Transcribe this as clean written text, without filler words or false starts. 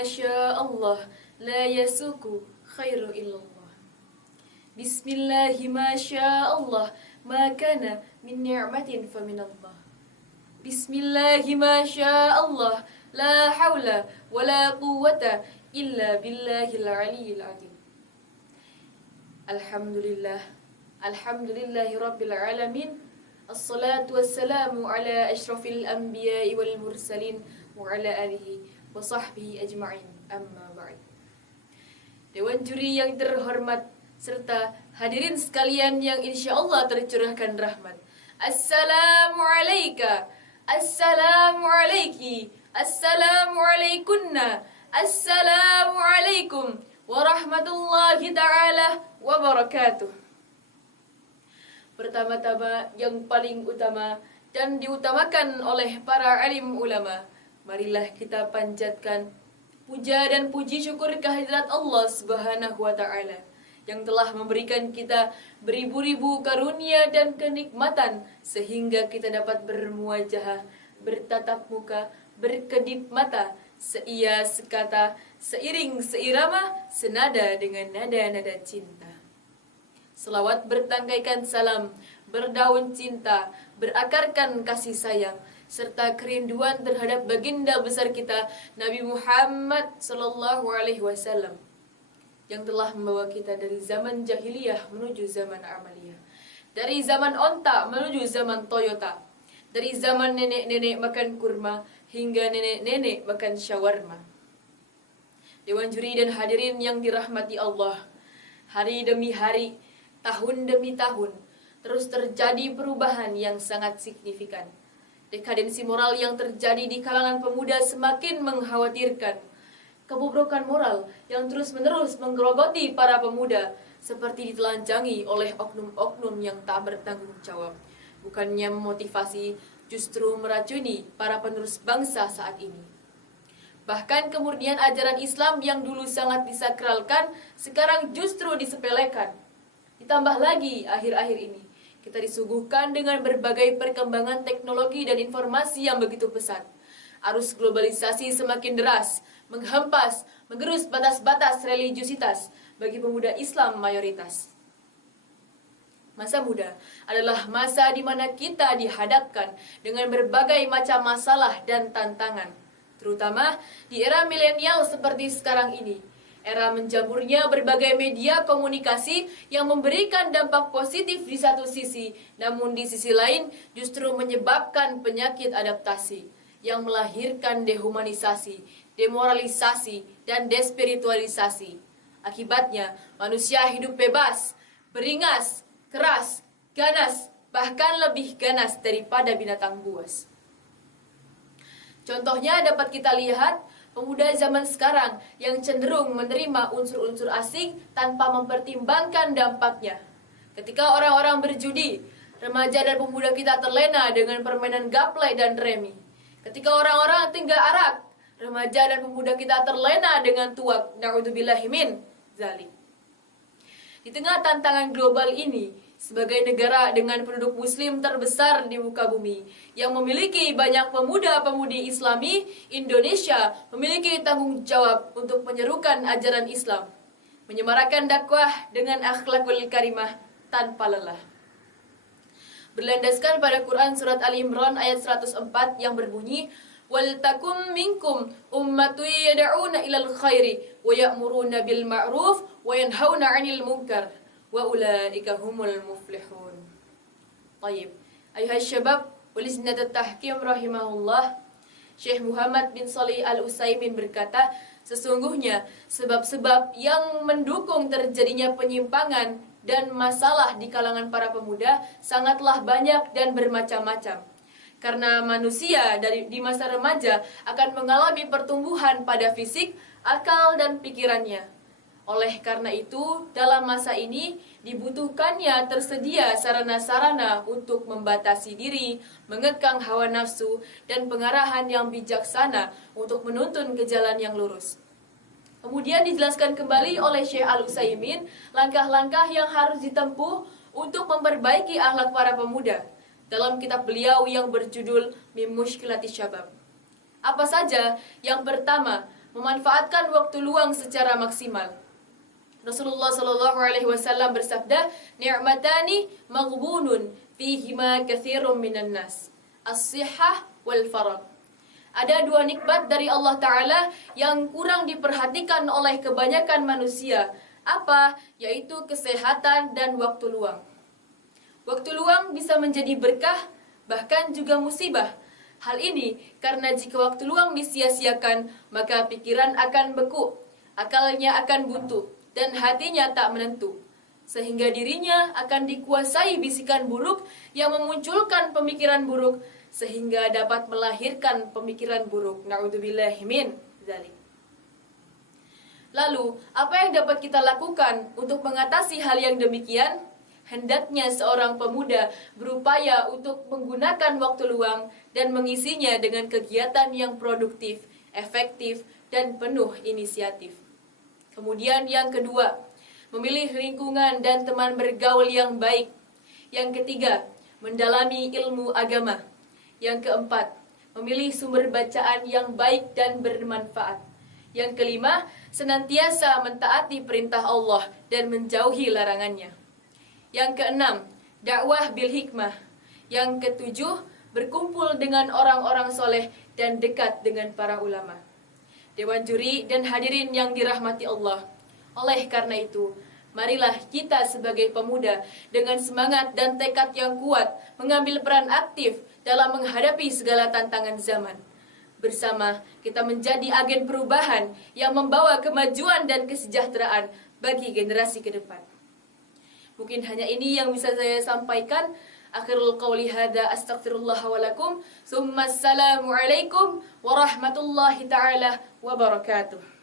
Allah la yasuku khairu illallah. Bismillahi Allah ma kana min ni'matin faminallah. Bismillahi Allah la hawla wa la quwwata illa billahil aliyyil azim. Alhamdulillahi rabbil alamin. Assalatu wassalamu ala ashrafil anbiya'i wal mursalin wa ala alihi wa sahbihi ajma'in. Amma ba'd. Dewan juri yang terhormat serta hadirin sekalian yang insyaallah tercurahkan rahmat. Assalamu alayka, assalamu alayki, assalamu alaykunna, assalamu alaykum warahmatullahi ta'ala wabarakatuh. Pertama-tama, yang paling utama dan diutamakan oleh para alim ulama, marilah kita panjatkan puja dan puji syukur kehadirat Allah Subhanahu wa ta'ala yang telah memberikan kita beribu-ribu karunia dan kenikmatan sehingga kita dapat bermuajahah, bertatap muka, berkedip mata, seia sekata, seiring seirama, senada dengan nada-nada cinta. Selawat bertangkaikan salam, berdaun cinta, berakarkan kasih sayang, serta kerinduan terhadap baginda besar kita, Nabi Muhammad sallallahu alaihi wasallam, yang telah membawa kita dari zaman jahiliyah menuju zaman amaliyah, dari zaman onta menuju zaman Toyota, dari zaman nenek-nenek makan kurma hingga nenek-nenek makan shawarma. Dewan juri dan hadirin yang dirahmati Allah, hari demi hari, tahun demi tahun, terus terjadi perubahan yang sangat signifikan. Dekadensi moral yang terjadi di kalangan pemuda semakin mengkhawatirkan. Kebobrokan moral yang terus-menerus menggerogoti para pemuda seperti ditelanjangi oleh oknum-oknum yang tak bertanggung jawab. Bukannya memotivasi, justru meracuni para penerus bangsa saat ini. Bahkan kemurnian ajaran Islam yang dulu sangat disakralkan, sekarang justru disepelekan. Ditambah lagi, akhir-akhir ini, kita disuguhkan dengan berbagai perkembangan teknologi dan informasi yang begitu pesat. Arus globalisasi semakin deras, menghempas, menggerus batas-batas religiusitas bagi pemuda Islam mayoritas. Masa muda adalah masa di mana kita dihadapkan dengan berbagai macam masalah dan tantangan, terutama di era milenial seperti sekarang ini. Era menjamurnya berbagai media komunikasi yang memberikan dampak positif di satu sisi, namun di sisi lain justru menyebabkan penyakit adaptasi yang melahirkan dehumanisasi, demoralisasi, dan despiritualisasi. Akibatnya, manusia hidup bebas, beringas, keras, ganas, bahkan lebih ganas daripada binatang buas. Contohnya dapat kita lihat pemuda zaman sekarang yang cenderung menerima unsur-unsur asing tanpa mempertimbangkan dampaknya. Ketika orang-orang berjudi, remaja dan pemuda kita terlena dengan permainan gaplek dan remi. Ketika orang-orang tinggal arak, remaja dan pemuda kita terlena dengan tuak. Na'udzubillahi min dzalik. Di tengah tantangan global ini, sebagai negara dengan penduduk muslim terbesar di muka bumi yang memiliki banyak pemuda-pemudi Islami, Indonesia memiliki tanggung jawab untuk menyerukan ajaran Islam, menyemarakan dakwah dengan akhlakul karimah tanpa lelah. Berlandaskan pada Quran surat Ali Imran ayat 104 yang berbunyi, "Wal takum minkum ummatun yad'una ilal khairi wa ya'muruna bil ma'ruf wa yanhauna 'anil munkar wa ulaika humul muflihun." Baik, ayuhai syabab, Walisnat Tahkim rahimahullah, Syekh Muhammad bin Shalih Al-Utsaimin berkata, sesungguhnya sebab-sebab yang mendukung terjadinya penyimpangan dan masalah di kalangan para pemuda sangatlah banyak dan bermacam-macam. Karena manusia di masa remaja akan mengalami pertumbuhan pada fisik, akal, dan pikirannya. Oleh karena itu, dalam masa ini dibutuhkannya tersedia sarana-sarana untuk membatasi diri, mengekang hawa nafsu, dan pengarahan yang bijaksana untuk menuntun ke jalan yang lurus. Kemudian dijelaskan kembali oleh Syekh Al-Utsaimin langkah-langkah yang harus ditempuh untuk memperbaiki akhlak para pemuda dalam kitab beliau yang berjudul Min Mushkilati Syabab. Apa saja? Yang pertama, memanfaatkan waktu luang secara maksimal. Rasulullah Shallallahu Alaihi Wasallam bersabda, "Ni'matani maghbunun fihima katsirun minan nas, as-sihhah wal faragh." Ada dua nikmat dari Allah Ta'ala yang kurang diperhatikan oleh kebanyakan manusia. Apa? Yaitu kesehatan dan waktu luang. Waktu luang bisa menjadi berkah, bahkan juga musibah. Hal ini karena jika waktu luang disia-siakan, maka pikiran akan beku, akalnya akan buntu, dan hatinya tak menentu. Sehingga dirinya akan dikuasai bisikan buruk yang memunculkan pemikiran buruk, sehingga dapat melahirkan pemikiran buruk. Na'udzubillahi min dzalik. Lalu, apa yang dapat kita lakukan untuk mengatasi hal yang demikian? Hendaknya seorang pemuda berupaya untuk menggunakan waktu luang dan mengisinya dengan kegiatan yang produktif, efektif, dan penuh inisiatif. Kemudian yang kedua, memilih lingkungan dan teman bergaul yang baik. Yang ketiga, mendalami ilmu agama. Yang keempat, memilih sumber bacaan yang baik dan bermanfaat. Yang kelima, senantiasa mentaati perintah Allah dan menjauhi larangannya. Yang keenam, dakwah bil hikmah. Yang ketujuh, berkumpul dengan orang-orang soleh dan dekat dengan para ulama. Dewan juri dan hadirin yang dirahmati Allah. Oleh karena itu, marilah kita sebagai pemuda dengan semangat dan tekad yang kuat mengambil peran aktif dalam menghadapi segala tantangan zaman. Bersama kita menjadi agen perubahan yang membawa kemajuan dan kesejahteraan bagi generasi ke depan. Mungkin hanya ini yang bisa saya sampaikan. Akhirul qawli hadza astaghfirullah wa lakum. Summa assalamu alaikum warahmatullahi taala wabarakatuh.